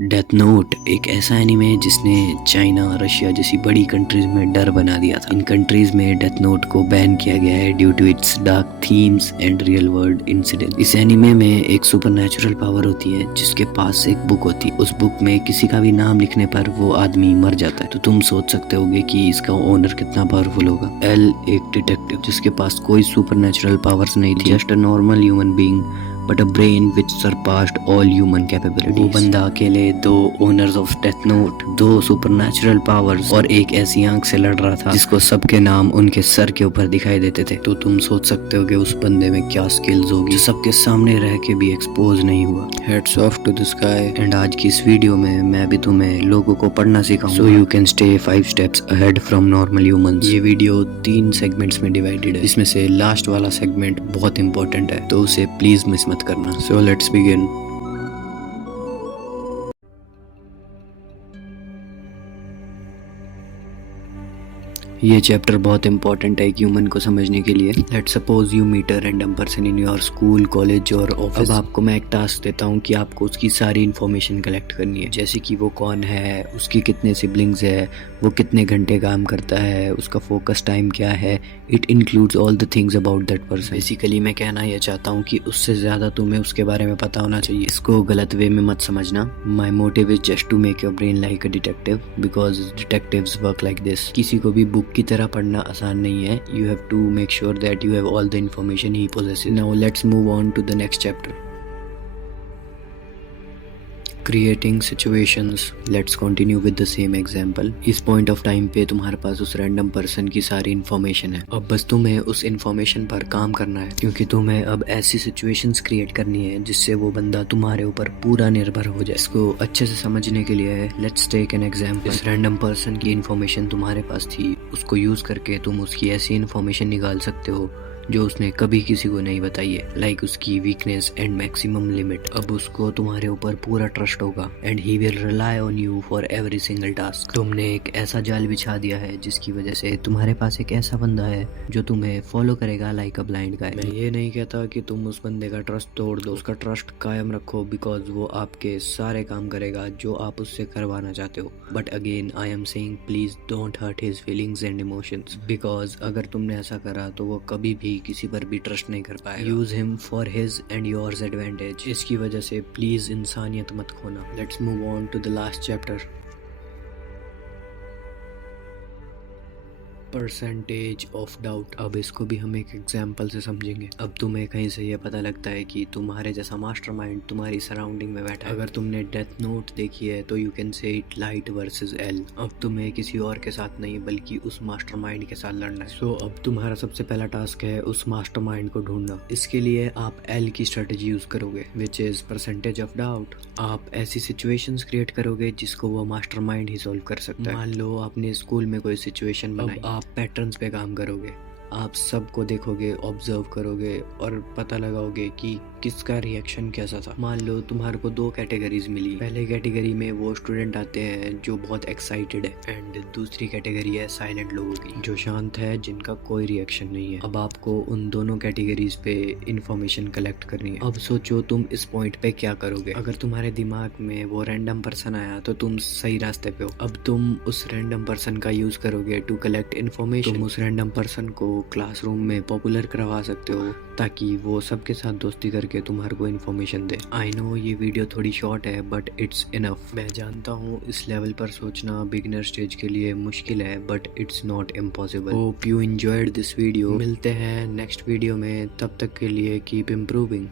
Death note एक ऐसा anime है जिसने चाइना, रशिया जैसी बड़ी कंट्रीज में डर बना दिया था। इन कंट्रीज में डेथ नोट को बैन किया गया है due to its dark themes and real world incident. इस एनीमे में एक सुपरनैचुरल पावर होती है जिसके पास एक बुक होती है। उस बुक में किसी का भी नाम लिखने पर वो आदमी मर जाता है। तो तुम सोच सकते होगे कि इसका ओनर कितना पावरफुल होगा। एल एक डिटेक्टिव जिसके पास कोई सुपरनैचुरल पावर्स नहीं थी, just a normal human being but a brain which surpassed all human capabilities. वो बंदा अकेले दो ओनर्स ऑफ डेथ नोट, दो सुपरनैचुरल पावर्स और एक ऐसी आंख से लड़ रहा था जिसको सबके नाम उनके सर के ऊपर दिखाई देते थे। तो तुम सोच सकते हो कि उस बंदे में क्या स्किल्स होगी जो सबके सामने रह के भी एक्सपोज नहीं हुआ। Heads off to the sky. And आज की इस वीडियो में मैं भी तुम्हें लोगों को पढ़ना सिखाऊंगा so you can stay 5 steps ahead from normal humans. ये वीडियो 3 सेगमेंट्स में डिवाइडेड है, इसमें से लास्ट वाला सेगमेंट बहुत इंपॉर्टेंट है तो उसे प्लीज मिस मत करना। So let's begin. ये चैप्टर बहुत इंपॉर्टेंट है एक ह्यूमन को समझने के लिए। Let's suppose you meet a random person in your school, college और ऑफिस। अब आपको मैं एक टास्क देता हूँ कि आपको उसकी सारी इन्फॉर्मेशन कलेक्ट करनी है, जैसे कि वो कौन है, उसकी कितने सिबलिंग्स है, वो कितने घंटे काम करता है, उसका फोकस टाइम क्या है। It includes all the things about that person. Basically मैं कहना यह चाहता हूँ कि उससे ज्यादा तुम्हें उसके बारे में पता होना चाहिए। इसको गलत वे में मत समझना। My motive is just to make your brain like a detective because detectives work like this. किसी को भी बुक की तरह पढ़ना आसान नहीं है। You have to make sure that you have all the information he possesses. Now let's move on to the next chapter, creating situations. Let's continue with the same example. इस पॉइंट ऑफ टाइम पे तुम्हारे पास उस random person की सारी information है। अब बस तुम्हें उस इन्फॉर्मेशन पर काम करना है, क्योंकि तुम्हें अब ऐसी सिचुएशंस क्रिएट करनी है जिससे वो बंदा तुम्हारे ऊपर पूरा निर्भर हो जाए। इसको अच्छे से समझने के लिए लेट्स टेक एन एग्जांपल। इस रैंडम पर्सन की इन्फॉर्मेशन तुम्हारे पास थी, उसको यूज करके तुम उसकी ऐसी इन्फॉर्मेशन निकाल सकते हो जो उसने कभी किसी को नहीं बताई है, लाइक उसकी वीकनेस एंड मैक्सिमम लिमिट। अब उसको तुम्हारे ऊपर पूरा ट्रस्ट होगा and he will rely on you for every single task. तुमने एक ऐसा जाल बिछा दिया है जिसकी वजह से तुम्हारे पास एक ऐसा बंदा है जो तुम्हें फॉलो करेगा लाइक अ ब्लाइंड गाय। मैं ये नहीं कहता कि तुम उस बंदे का ट्रस्ट तोड़ दो, उसका ट्रस्ट कायम रखो बिकॉज वो आपके सारे काम करेगा जो आप उससे करवाना चाहते हो। But again I am saying please don't hurt his feelings and emotions, because अगर तुमने ऐसा करा तो वो कभी भी किसी पर भी ट्रस्ट नहीं कर पाएगा। Use him for his and yours advantage. इसकी वजह से प्लीज इंसानियत मत खोना। Let's move on to the last chapter, percentage of doubt. अब इसको भी हम एक एग्जाम्पल से समझेंगे। अब तुम्हें कहीं से ये पता लगता है कि तुम्हारे जैसा मास्टरमाइंड तुम्हारी सराउंडिंग में बैठा है। अगर तुमने डेथ नोट देखी है तो you can say it light versus L. अब तुम्हें किसी और के साथ नहीं बल्कि उस मास्टरमाइंड के साथ लड़ना है। सो अब तुम्हारा सबसे पहला टास्क है उस मास्टरमाइंड को ढूंढना। इसके लिए आप एल की स्ट्रेटेजी यूज करोगे which is percentage of doubt. आप ऐसी सिचुएशंस क्रिएट करोगे जिसको वो मास्टरमाइंड ही सॉल्व कर सकता है। मान लो आपने स्कूल में कोई सिचुएशन बनाई, आप पैटर्न्स पे काम करोगे, आप सबको देखोगे, ऑब्जर्व करोगे और पता लगाओगे कि किसका रिएक्शन कैसा था। मान लो तुम्हारे को 2 कैटेगरीज मिली। पहले कैटेगरी में वो स्टूडेंट आते हैं जो बहुत एक्साइटेड है एंड दूसरी कैटेगरी है साइलेंट लोगों की जो शांत है, जिनका कोई रिएक्शन नहीं है। अब आपको उन दोनों कैटेगरीज पे इंफॉर्मेशन कलेक्ट करनी है। अब सोचो तुम इस पॉइंट पे क्या करोगे। अगर तुम्हारे दिमाग में वो रैंडम पर्सन आया तो तुम सही रास्ते पे हो। अब तुम उस रैंडम पर्सन का यूज करोगे टू कलेक्ट इन्फॉर्मेशन। तुम उस रैंडम पर्सन को क्लासरूम में पॉपुलर करवा सकते हो ताकि वो सबके साथ दोस्ती करके तुम्हारे को इन्फॉर्मेशन दे। आई नो ये वीडियो थोड़ी शॉर्ट है बट इट्स इनफ। मैं जानता हूँ इस लेवल पर सोचना बिगिनर स्टेज के लिए मुश्किल है but it's not impossible. Hope you enjoyed this video. मिलते हैं नेक्स्ट वीडियो में, तब तक के लिए कीप इम्प्रूविंग।